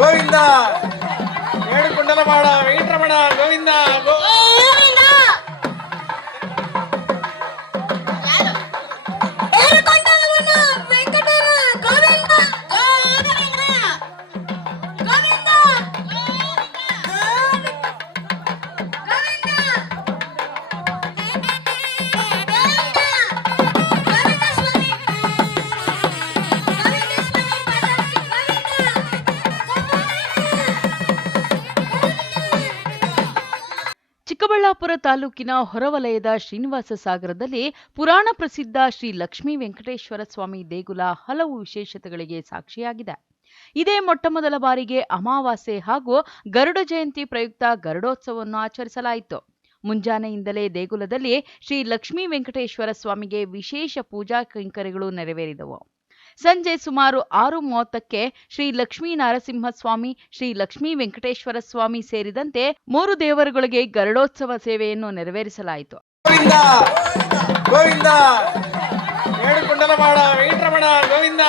ಗೋವಿಂದ ಏಡುಕೊಂಡಲವಾಡ ವೆಂಕಟರಮಣ ಗೋವಿಂದ ಚಿಕ್ಕಬಳ್ಳಾಪುರ ತಾಲೂಕಿನ ಹೊರವಲಯದ ಶ್ರೀನಿವಾಸ ಸಾಗರದಲ್ಲಿ ಪುರಾಣ ಪ್ರಸಿದ್ಧ ಶ್ರೀ ಲಕ್ಷ್ಮೀ ವೆಂಕಟೇಶ್ವರ ಸ್ವಾಮಿ ದೇಗುಲ ಹಲವು ವಿಶೇಷತೆಗಳಿಗೆ ಸಾಕ್ಷಿಯಾಗಿದೆ. ಇದೇ ಮೊಟ್ಟಮೊದಲ ಬಾರಿಗೆ ಅಮಾವಾಸ್ಯೆ ಹಾಗೂ ಗರುಡ ಜಯಂತಿ ಪ್ರಯುಕ್ತ ಗರುಡೋತ್ಸವವನ್ನು ಆಚರಿಸಲಾಯಿತು. ಮುಂಜಾನೆಯಿಂದಲೇ ದೇಗುಲದಲ್ಲಿ ಶ್ರೀ ಲಕ್ಷ್ಮೀ ವೆಂಕಟೇಶ್ವರ ಸ್ವಾಮಿಗೆ ವಿಶೇಷ ಪೂಜಾ ಕೈಂಕರ್ಯಗಳು ನೆರವೇರಿದವು. ಸಂಜೆ ಸುಮಾರು 6:30ಕ್ಕೆ ಶ್ರೀ ಲಕ್ಷ್ಮೀ ನರಸಿಂಹಸ್ವಾಮಿ, ಶ್ರೀ ಲಕ್ಷ್ಮೀ ವೆಂಕಟೇಶ್ವರ ಸ್ವಾಮಿ ಸೇರಿದಂತೆ 3 ದೇವರುಗಳಿಗೆ ಗರುಡೋತ್ಸವ ಸೇವೆಯನ್ನು ನೆರವೇರಿಸಲಾಯಿತು. ಗೋವಿಂದ ಏಡುಕೊಂಡಲವಾಡ ವೆಂಕಟರಮಣ ಗೋವಿಂದ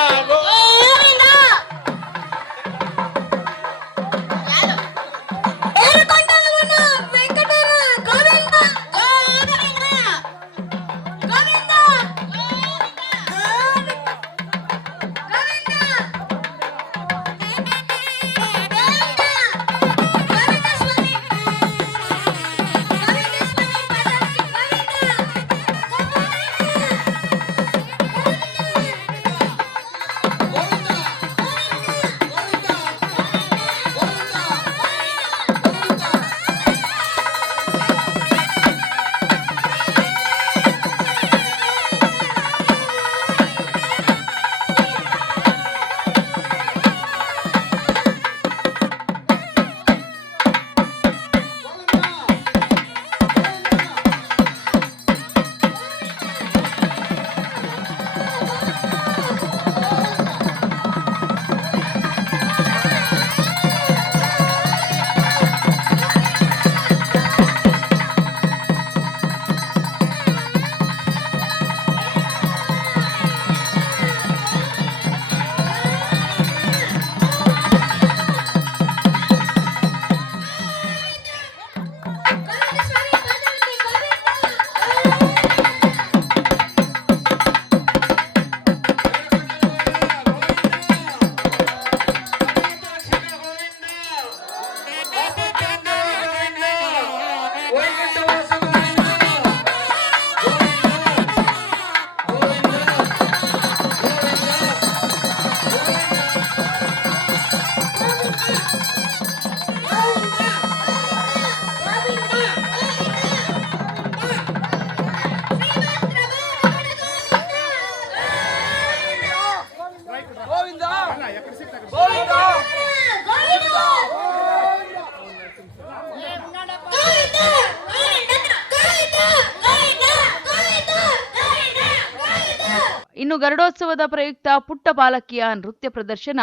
ಇನ್ನು ಗರುಡೋತ್ಸವದ ಪ್ರಯುಕ್ತ ಪುಟ್ಟ ಬಾಲಕಿಯ ನೃತ್ಯ ಪ್ರದರ್ಶನ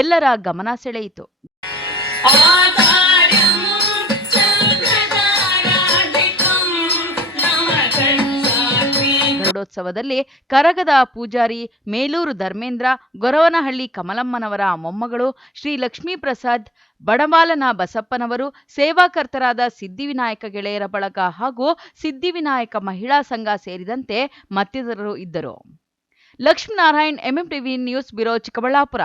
ಎಲ್ಲರ ಗಮನ ಸೆಳೆಯಿತು. ಗರುಡೋತ್ಸವದಲ್ಲಿ ಕರಗದ ಪೂಜಾರಿ ಮೇಲೂರು ಧರ್ಮೇಂದ್ರ, ಗೊರವನಹಳ್ಳಿ ಕಮಲಮ್ಮನವರ ಮೊಮ್ಮಗಳು ಶ್ರೀ ಲಕ್ಷ್ಮೀ ಪ್ರಸಾದ್, ಬಡಮಾಲನ ಬಸಪ್ಪನವರು, ಸೇವಾಕರ್ತರಾದ ಸಿದ್ಧಿವಿನಾಯಕ ಗೆಳೆಯರ ಬಳಗ ಹಾಗೂ ಸಿದ್ಧಿವಿನಾಯಕ ಮಹಿಳಾ ಸಂಘ ಸೇರಿದಂತೆ ಮತ್ತಿತರರು ಇದ್ದರು. Lakshminarayan, MMTV news bureau, Chikkaballapur.